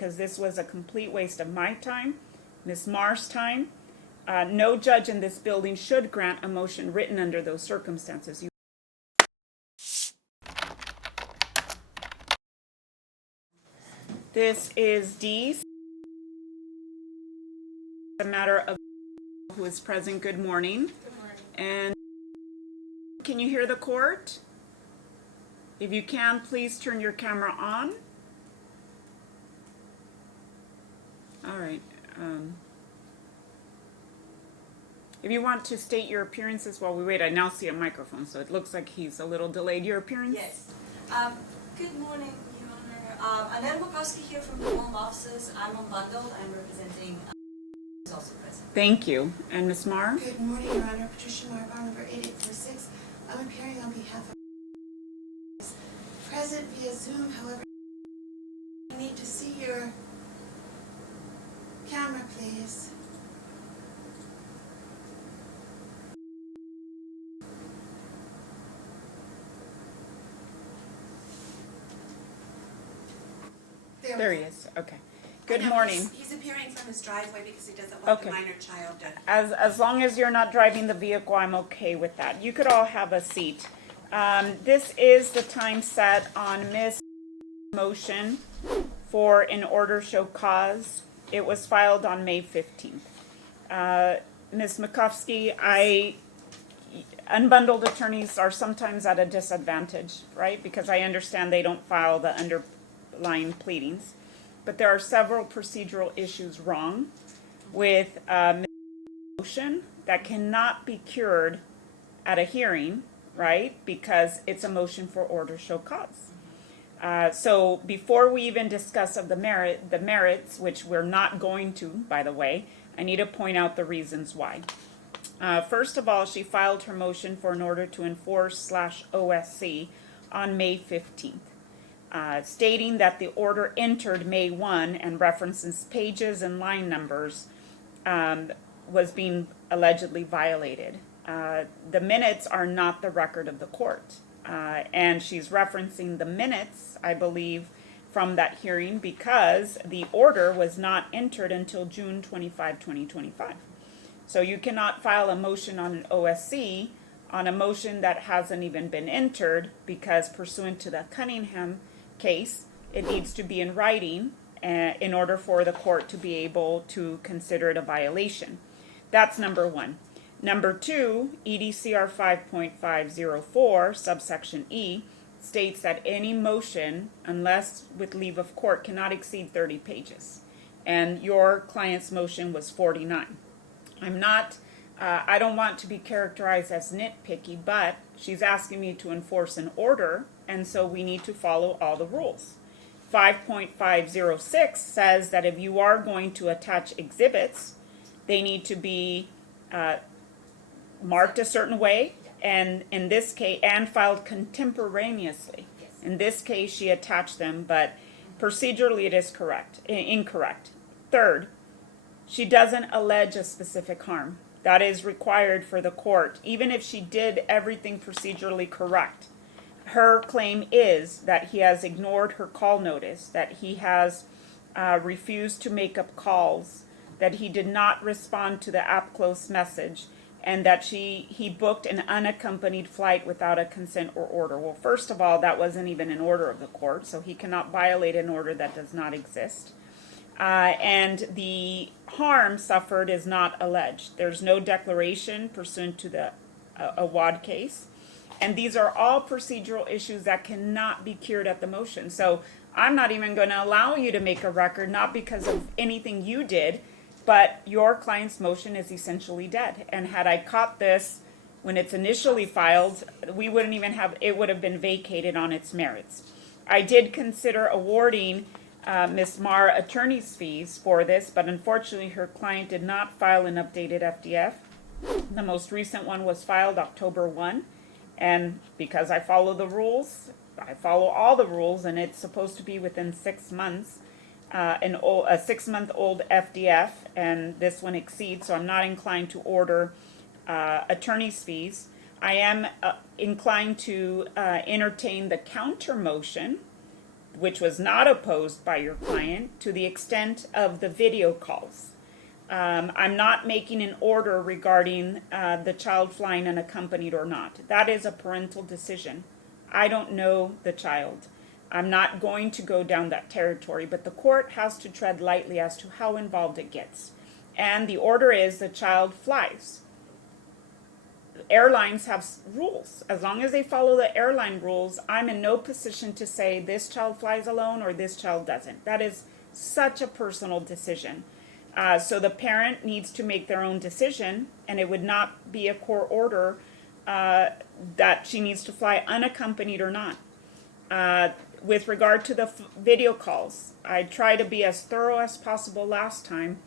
because this was a complete waste of my time, Ms. Marr's time. No judge in this building should grant a motion written under those circumstances. This is D. A matter of who is present. Good morning. Good morning. And can you hear the court? If you can, please turn your camera on. All right. If you want to state your appearances while we wait, I now see a microphone, so it looks like he's a little delayed. Your appearance? Yes. Good morning, Your Honor. Aneta Mackovski here from the home offices. I'm unbundled. I'm representing is also present. Thank you. And Ms. Marr? Good morning, Your Honor. Patricia Marr, bar number 8846. I'm appearing on behalf of present via Zoom. However, I need to see your camera, please. There he is. Okay. Good morning. He's appearing from his driveway because he doesn't want the minor child to... As long as you're not driving the vehicle, I'm okay with that. You could all have a seat. This is the time set on Ms. motion for an order show cause. It was filed on May 15th. Ms. Mackovski, unbundled attorneys are sometimes at a disadvantage, right? Because I understand they don't file the underlying pleadings. But there are several procedural issues wrong with motion that cannot be cured at a hearing, right? Because it's a motion for order show cause. So before we even discuss of the merits, which we're not going to, by the way, I need to point out the reasons why. First of all, she filed her motion for an order to enforce /OSC on May 15th. Stating that the order entered May 1 and references pages and line numbers was being allegedly violated. The minutes are not the record of the court. And she's referencing the minutes, I believe, from that hearing because the order was not entered until June 25, 2025. So you cannot file a motion on an OSC on a motion that hasn't even been entered because pursuant to the Cunningham case, it needs to be in writing in order for the court to be able to consider it a violation. That's number one. Number two, EDCR 5.504, subsection E, states that any motion, unless with leave of court, cannot exceed 30 pages. And your client's motion was 49. I don't want to be characterized as nitpicky, but she's asking me to enforce an order, and so we need to follow all the rules. 5.506 says that if you are going to attach exhibits, they need to be marked a certain way, and in this case, and filed contemporaneously. In this case, she attached them, but procedurally it is incorrect. Third, she doesn't allege a specific harm. That is required for the court. Even if she did everything procedurally correct, her claim is that he has ignored her call notice, that he has refused to make up calls, that he did not respond to the app close message, and that he booked an unaccompanied flight without a consent or order. Well, first of all, that wasn't even an order of the court, so he cannot violate an order that does not exist. And the harm suffered is not alleged. There's no declaration pursuant to the Awad case. And these are all procedural issues that cannot be cured at the motion. So I'm not even going to allow you to make a record, not because of anything you did, but your client's motion is essentially dead. And had I caught this when it's initially filed, we wouldn't even have, it would have been vacated on its merits. I did consider awarding Ms. Marr attorney's fees for this, but unfortunately her client did not file an updated FDF. The most recent one was filed October 1, and because I follow the rules, I follow all the rules, and it's supposed to be within 6 months, a 6-month-old FDF, and this one exceeds, so I'm not inclined to order attorney's fees. I am inclined to entertain the counter motion which was not opposed by your client, to the extent of the video calls. I'm not making an order regarding the child flying unaccompanied or not. That is a parental decision. I don't know the child. I'm not going to go down that territory, but the court has to tread lightly as to how involved it gets. And the order is the child flies. Airlines have rules. As long as they follow the airline rules, I'm in no position to say this child flies alone or this child doesn't. That is such a personal decision. So the parent needs to make their own decision, and it would not be a court order that she needs to fly unaccompanied or not. With regard to the video calls, I try to be as thorough as possible last time,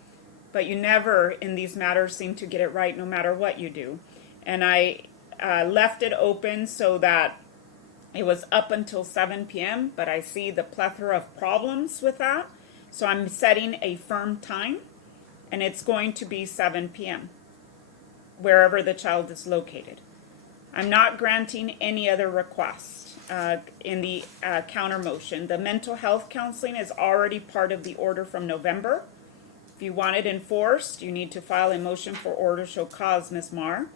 but you never in these matters seem to get it right no matter what you do. And I left it open so that it was up until 7 p.m., but I see the plethora of problems with that. So I'm setting a firm time, and it's going to be 7 p.m., wherever the child is located. I'm not granting any other request in the counter motion. The mental health counseling is already part of the order from November. If you want it enforced, you need to file a motion for order show cause, Ms. Marr.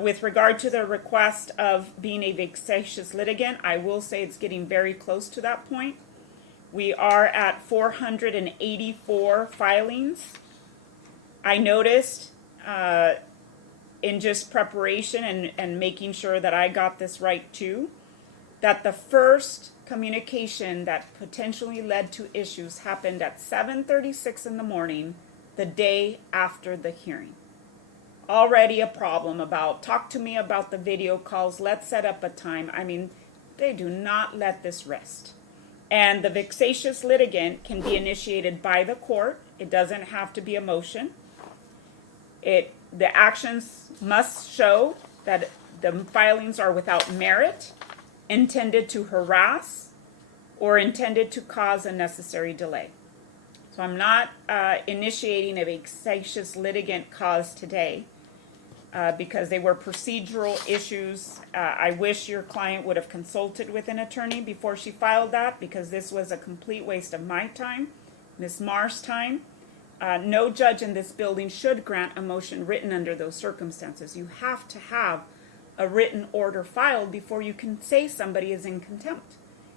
With regard to the request of being a vexatious litigant, I will say it's getting very close to that point. We are at 484 filings. I noticed in just preparation and making sure that I got this right too, that the first communication that potentially led to issues happened at 7:36 in the morning, the day after the hearing. Already a problem about, talk to me about the video calls, let's set up a time. I mean, they do not let this rest. And the vexatious litigant can be initiated by the court. It doesn't have to be a motion. The actions must show that the filings are without merit, intended to harass, or intended to cause unnecessary delay. So I'm not initiating a vexatious litigant cause today because they were procedural issues. I wish your client would have consulted with an attorney before she filed that, because this was a complete waste of my time, Ms. Marr's time. No judge in this building should grant a motion written under those circumstances. You have to have a written order filed before you can say somebody is in contempt.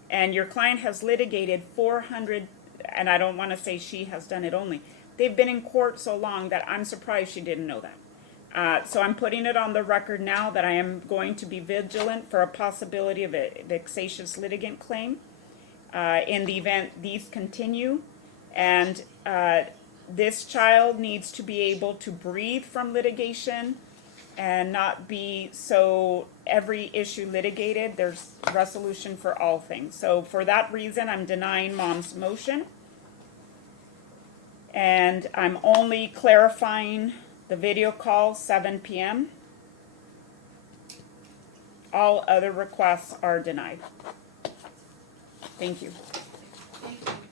And your client has litigated 400, and I don't want to say she has done it only. They've been in court so long that I'm surprised she didn't know that. So I'm putting it on the record now that I am going to be vigilant for a possibility of a vexatious litigant claim in the event these continue. And this child needs to be able to breathe from litigation and not be so every issue litigated. There's resolution for all things. So for that reason, I'm denying mom's motion. And I'm only clarifying the video call 7 p.m. All other requests are denied. Thank you. Thank you.